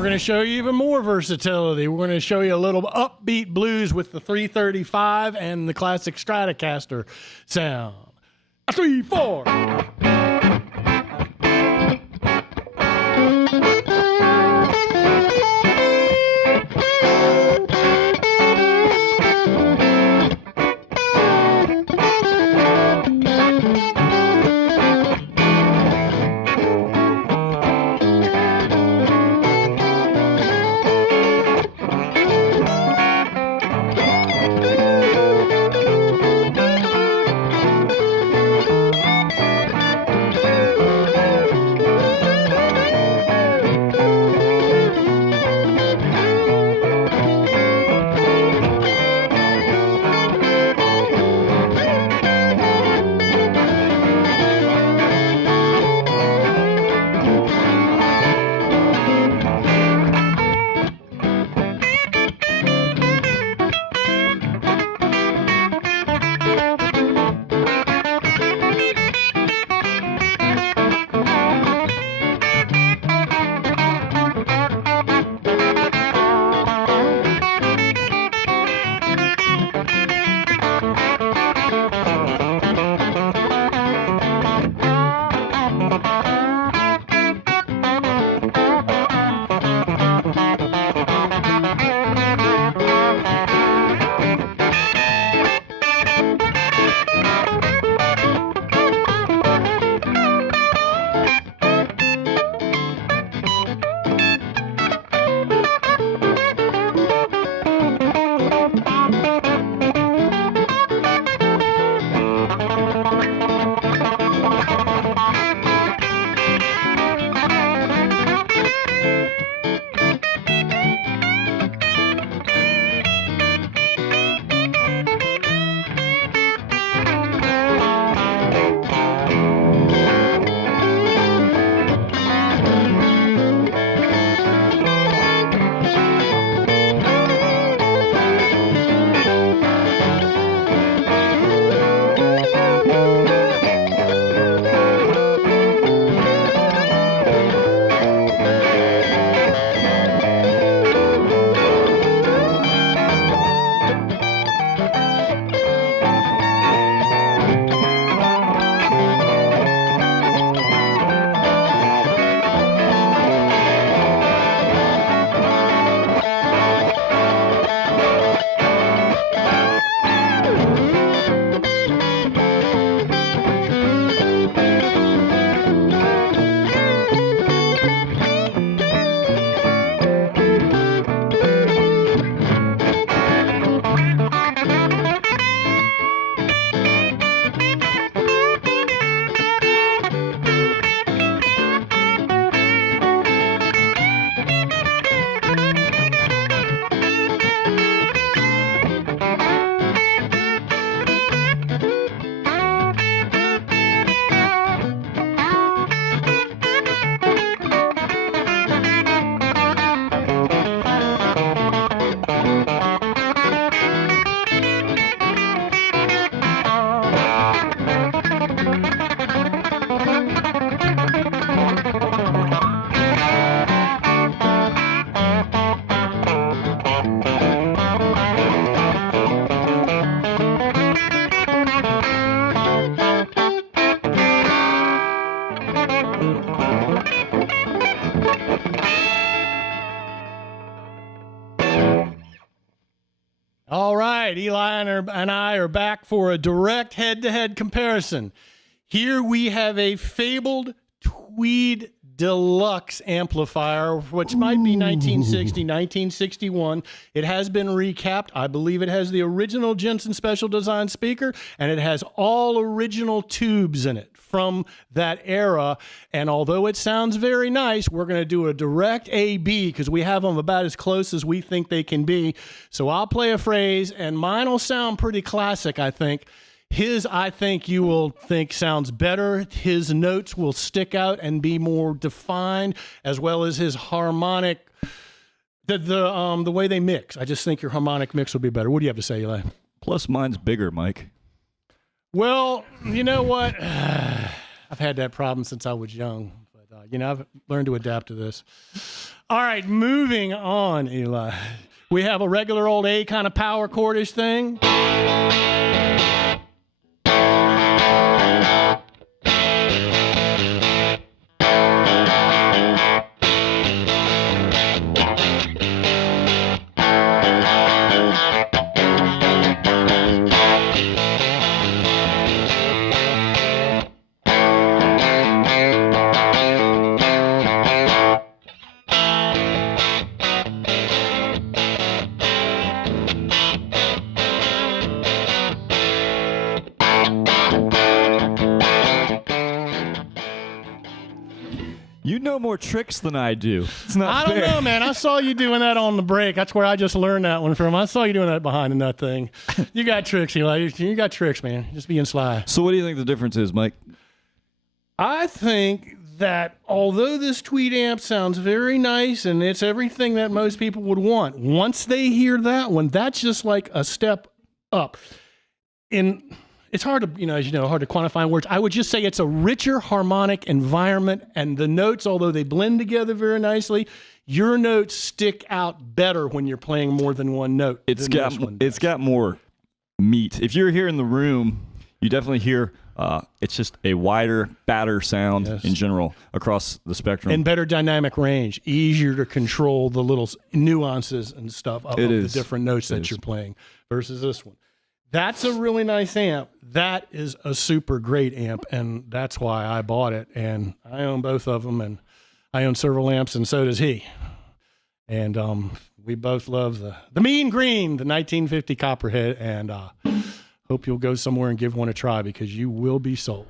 we're going to show you even more versatility. We're going to show you a little upbeat blues with the 335 and the classic Stratocaster sound. 3, 4. All right, Eli and I are back for a direct head-to-head comparison. Here we have a fabled Tweed Deluxe amplifier, which might be 1960, 1961. It has been recapped. I believe it has the original Jensen Special Design speaker, and it has all original tubes in it from that era. And although it sounds very nice, we're going to do a direct A-B because we have them about as close as we think they can be. So I'll play a phrase, and mine will sound pretty classic, I think. His, I think you will think sounds better. His notes will stick out and be more defined, as well as his harmonic, the way they mix. I just think your harmonic mix will be better. What do you have to say, Eli? Plus, mine's bigger, Mike. Well, you know what? I've had that problem since I was young, but you know, I've learned to adapt to this. All right, moving on, Eli. We have a regular old A kind of power chordish thing. You know more tricks than I do. It's not I fair. don't know, man. I saw you doing that on the break. That's where I just learned that one from. I saw you doing that behind the nut thing. You got tricks, Eli. You got tricks, man. Just being sly. So what do you think the difference is, Mike? I think that although this Tweed amp sounds very nice and it's everything that most people would want, once they hear that one, that's just like a step up. It's hard to, as you know, hard to quantify in words. I would just say it's a richer harmonic environment, and the notes, although they blend together very nicely, your notes stick out better when you're playing more than one note. It's got more meat. If you're here in the room, you definitely hear it's just a wider, badder sound in general across the spectrum. And better dynamic range, easier to control the little nuances and stuff of the different notes that you're playing versus this one. That's a really nice amp. That is a super great amp, and that's why I bought it. And I own both of them, and I own several amps, and so does he. And we both love the mean green, the 1950 Copperhead, and hope you'll go somewhere and give one a try because you will be sold.